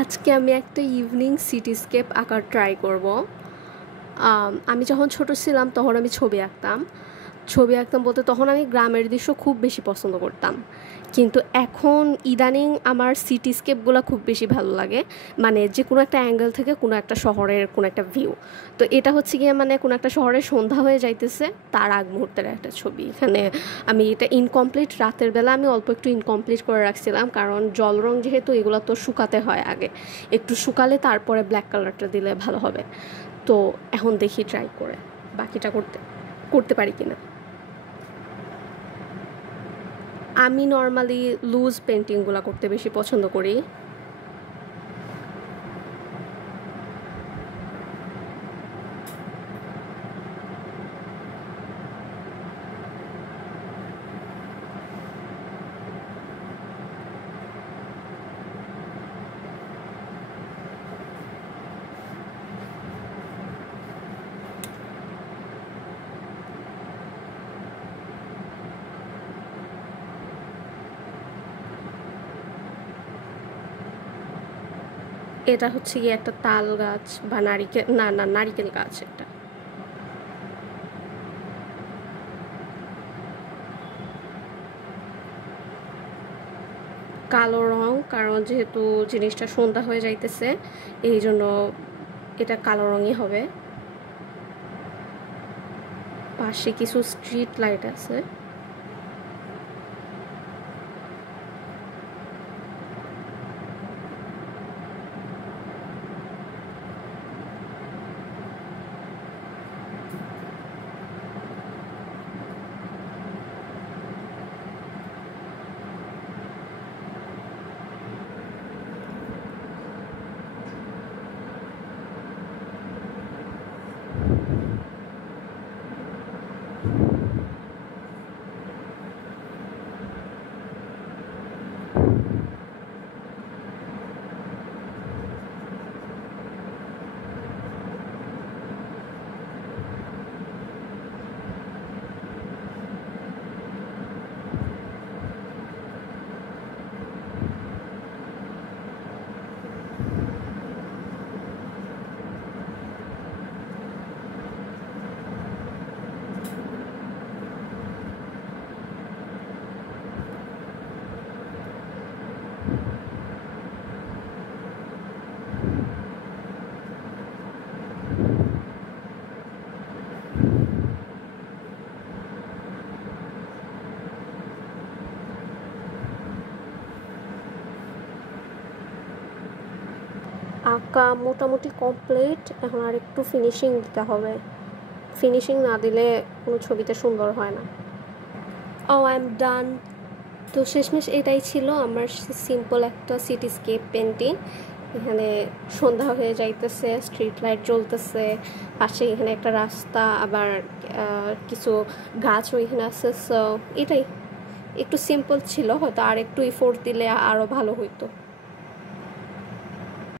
আজকে আমি একটা ইভনিং সিটিস্কেপ আঁকার ট্রাই করব। আমি যখন ছোট ছিলাম তখন আমি ছবি আঁকতাম বলতে তখন আমি গ্রামের দৃশ্য খুব বেশি পছন্দ করতাম। কিন্তু এখন ইদানিং আমার সিটিস্কেপগুলো খুব বেশি ভালো লাগে। মানে যে কোনো একটা অ্যাঙ্গেল থেকে কোনো একটা শহরের কোনো একটা ভিউ। তো এটা হচ্ছে গিয়ে মানে কোনো একটা শহরে সন্ধ্যা হয়ে যাইতেছে, তার আগ মুহূর্তের একটা ছবি। এখানে আমি এটা ইনকমপ্লিট, রাতের বেলা আমি অল্প একটু ইনকমপ্লিট করে রাখছিলাম, কারণ জল রং যেহেতু এগুলো তো শুকাতে হয় আগে, একটু শুকালে তারপরে ব্ল্যাক কালারটা দিলে ভালো হবে। তো এখন দেখি ট্রাই করে বাকিটা করতে করতে পারি কিনা। আমি নর্মালি লুজ পেন্টিংগুলো করতে বেশি পছন্দ করি। এটা হচ্ছে গিয়ে একটা তাল গাছ বা নারিকেল, না না নারিকেল গাছ একটা। কালো রং, কারণ যেহেতু জিনিসটা সন্ধ্যা হয়ে যাইতেছে এই জন্য এটা কালো রঙই হবে। পাশে কিছু স্ট্রিট লাইট আছে। আঁকা মোটামুটি কমপ্লিট, এখন আর একটু ফিনিশিং দিতে হবে। ফিনিশিং না দিলে কোনো ছবিতে সুন্দর হয় না। ও আই এম ডান। তো শেষমেশ এটাই ছিল আমার সিম্পল একটা সিটিস্কেপ পেন্টিং। এখানে সন্ধ্যা হয়ে যাইতেছে, স্ট্রিট লাইট জ্বলতেছে, পাশে এখানে একটা রাস্তা, আবার কিছু গাছও এখানে আছে। সো এটাই একটু সিম্পল ছিল, হয়তো আর একটু এফোর্ট দিলে আরও ভালো হইতো।